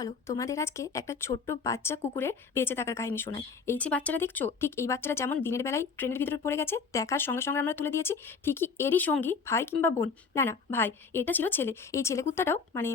চলো তোমাদের আজকে একটা ছোট্ট বাচ্চা কুকুরের বেঁচে থাকার কাহিনী শোনাই। এই যে বাচ্চারা দেখছো, ঠিক এই বাচ্চারা যেমন দিনের বেলায় ট্রেনের ভিতরে পড়ে গেছে, দেখার সঙ্গে সঙ্গে আমরা তুলে দিয়েছি, ঠিকই এরই সঙ্গী ভাই কিংবা বোন, না না ভাই, এটা ছিল ছেলে। এই ছেলে কুত্তাটাও মানে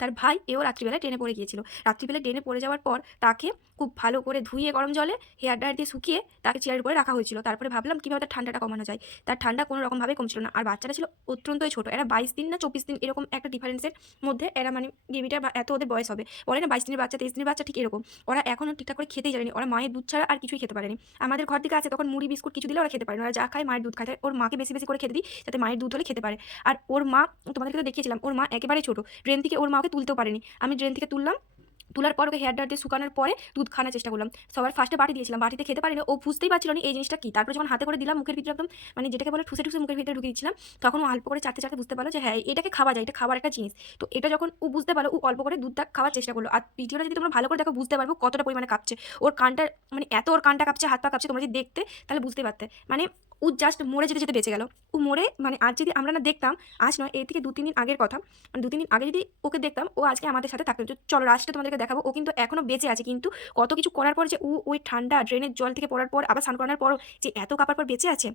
তার ভাই এও রাত্রিবেলায় ট্রেনে পড়ে গিয়েছিল। রাত্রিবেলায় ট্রেনে পড়ে যাওয়ার পর তাকে খুব ভালো করে ধুয়ে গরম জলে হেয়ার ড্রায়ার দিয়ে শুকিয়ে তাকে চেয়ারের উপরে রাখা হয়েছিল। তারপরে ভাবলাম কীভাবে তার ঠান্ডাটা কমানো যায়। তার ঠান্ডা কোনো রকমভাবে কমছিল না, আর বাচ্চাটা ছিল অত্যন্তই ছোটো, এরা 22 দিন না 24 দিন এরকম একটা ডিফারেন্সের মধ্যে এরা, মানে বেবিটা এত ওদের বয়স হবে। বলে না 22 দিনের বাচ্চা 23 দিনের বাচ্চা, ঠিক এরকম। ওরা এখনও ঠিকঠাক করে খেতেই জানেনি, ওরা মায়ের দুধ ছাড়া আর কিছুই খেতে পারেনি। আমাদের ঘর থেকে আছে তখন মুড়ি বিস্কুট কিছু দিলে ওরা খেতে পারে না, ওরা যা খায় মায়ের দুধ খায়। ওর মাকে বেশি বেশি করে খেতে দিই যাতে মায়ের দুধ হলে খেতে পারে। আর ওর মা, তোমাদেরকে তো দেখিয়েছিলাম, ওর মা একেবারে ছোটো, ড্রেন থেকে ওর মা ওকে তুলতেও পারেনি। আমি ড্রেন থেকে তুললাম, তোলার পর ওকে হেয়ার ড্রায়ার দিয়ে শুকানোর পরে দুধ খাওয়ানোর চেষ্টা করলাম। সবার ফার্স্টে বাটি দিয়েছিলাম, বাটিতে খেতে পারিনি, ও বুঝতেই পারছিল না এই জিনিসটা কি। তারপর যখন হাতে করে দিলাম মুখের ভিতরে একদম, মানে যেটাকে বলে ঠুসে ঠুসে মুখের ভিতরে ঢুকিয়ে দিচ্ছিলাম, তখন ও অল্প করে চাটতে চাটতে বুঝতে পারলো যে হ্যাঁ এটাকে খাওয়া যায়, এটা খাওয়ার একটা জিনিস। তো এটা যখন ও বুঝতে পারলো, ও অল্প করে দুধটা খাওয়ার চেষ্টা করলো। আর ভিডিওটা যদি তোমরা ভালো করে দেখো বুঝতে পারবো কতটা পরিমাণে কাঁপছে ওর কানটা, মানে এত ওর কানটা কাঁপছে, হাত পা কাঁপছে, তোমরা যদি দেখতে তাহলে বুঝতে পারতে। মানে ও জাস্ট মরে যেতে যেতে বেঁচে গেল। ও মরে, মানে আজ যদি আমরা না দেখতাম, আজ নয় এর থেকে 2-3 দিন আগের কথা, মানে 2-3 দিন আগে যদি ওকে দেখতাম, ও আজকে আমাদের সাথে থাকতো। চলো লাস্টে তোমাদেরকে দেখাবো, ও কিন্তু এখনো বেঁচে আছে। কিন্তু কত কিছু করার পর যে ও ওই ঠান্ডা ড্রেনের জল থেকে পড়ার পর আবার স্নান করানোর পরও যে এত কাঁপার পর বেঁচে আছে,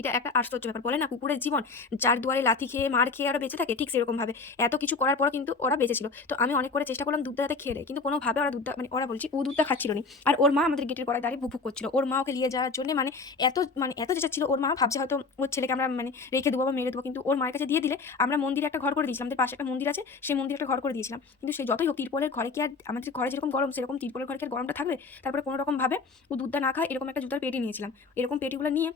এটা একটা আশ্চর্য ব্যাপার। বলে না কুকুরের জীবন যার দুয়ারে লাথি খেয়ে মার খেয়ে আরও বেঁচে থাকে, ঠিক সেরকমভাবে এত কিছু করার পর কিন্তু ওরা বেঁচে ছিল। তো আমি অনেক করে চেষ্টা করলাম দুধটা যাতে খেয়ে নেয়, কিন্তু কোনোভাবে ওরা দুধটা, মানে ওরা বলছি ও দুধটা খাচ্ছিল না। আর ওর মা আমাদের গেটের গড়ায় দাঁড়িয়ে ভুক করছিল, ওর মা ওকে নিয়ে যাওয়ার জন্য, মানে এত চেঁচাচ্ছিল। ওর মা ভাবছে হয়তো ওর ছেলেকে আমরা মানে রেখে দেবো বা মেরে দেবো, কিন্তু ওর মায়ের কাছে দিয়ে দিলে আমরা মন্দিরে একটা ঘর করে দিয়েছিলাম, আমাদের পাশে একটা মন্দির আছে, সেই মন্দিরে একটা ঘর করে দিয়েছিলাম। কিন্তু সেই যতই হোক তিরপলের ঘরে কি আর আমাদের ঘরে যেরকম গরম সেরকম তিরপলের ঘরে কি আর গরমটা থাকবে। তারপরে কোনো রকমভাবে ও দুধটা না খায় এরকম একটা জুতার পেটি নিয়েছিলাম। এরকম পেটিগুলো নিয়ে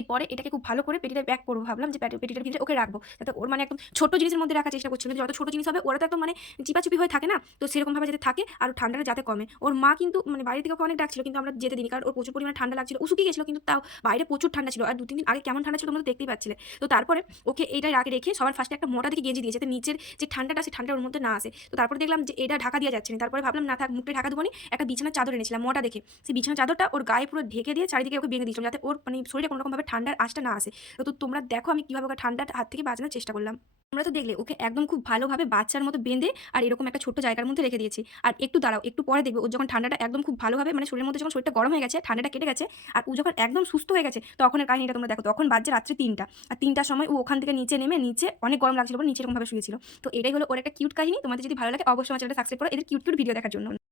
এরপরে এটাকে খুব ভালো করে পেটিটা ব্যাক করবো, ভাবলাম যে পেটিটার ভিতরে ওকে রাখবো, যাতে ওর মানে একদম ছোট জিনিসের মধ্যে রাখার চেষ্টা করছিল। যত ছোট জিনিস হবে ওরা তো একদম মানে চিপাচুপি হয়ে থাকে না, তো সেরকমভাবে যাতে থাকে আর ঠান্ডাটা যাতে কমে। ওর মা কিন্তু মানে বাইরে থেকে ওকে অনেক ডাকছিল, কিন্তু আমরা যেতে দিই, কারণ ওর প্রচুর পরিমাণে ঠান্ডা লাগছিল, ও শুকিয়ে গেছিলো, কিন্তু তাও বাইরে প্রচুর ঠান্ডা ছিল। আর 2-3 দিন আগে কেমন ঠান্ডা ছিল তোমরা তো দেখতেই পাচ্ছিলে। তো তারপরে ওকে এইটা রেখে সবার ফার্স্টে একটা মোটা দিকে গেঞ্জি দিয়ে, যাতে নিচের যে ঠান্ডাটা সেই ঠান্ডা ওর মধ্যে না আসে। তো তারপরে দেখলাম যে এটা ঢাকা দেওয়া যাচ্ছে না, তারপরে ভাবলাম না থাক, মুখটা ঢাকা দেবো নি, একটা বিছানার চাদর এনেছিলাম মোটা দেখে, সেই বিছানার চাদরটা ওর গায়ে পুরো ঢেকে দিয়ে চারিদিকে ওকে বেঁধে দিয়েছিলাম, যাতে ওর মানে শরীরে কোনো রকমভাবে ঠান্ডার আঁচটা না আসে। তো তোমরা দেখো আমি কিভাবে ওকে ঠান্ডার হাত থেকে বাঁচানোর চেষ্টা করলাম। তোমরা তো দেখলে ওকে একদম খুব ভালোভাবে বাচ্চার মতো বেঁধে আর এরকম একটা ছোট্ট জায়গার মধ্যে রেখে দিয়েছি। আর একটু দাঁড়াও, একটু পরে দেখবে ওর যখন ঠান্ডাটা একদম খুব ভালোভাবে, মানে শরীরের মধ্যে যখন শরীরটা গরম হয়ে গেছে, ঠান্ডাটা কেটে গেছে, আর ও যখন একদম সুস্থ হয়ে গেছে, তখনের কাহিনীটা তোমরা দেখো। তখন বাজছে রাত্রি 3টা, আর 3টার সময় ও ওখান থেকে নিচে নেমে, নিচে অনেক গরম লাগছিল বলে নিচে এরকমভাবে শুয়েছিল। তো এটাই হলো ওর একটা কিউট কাহিনী। তোমাদের যদি ভালো লাগে অবশ্যই আমার চ্যানেলটা সাবস্ক্রাইব করো এদের কিউট কিউট ভিডিও দেখার জন্য।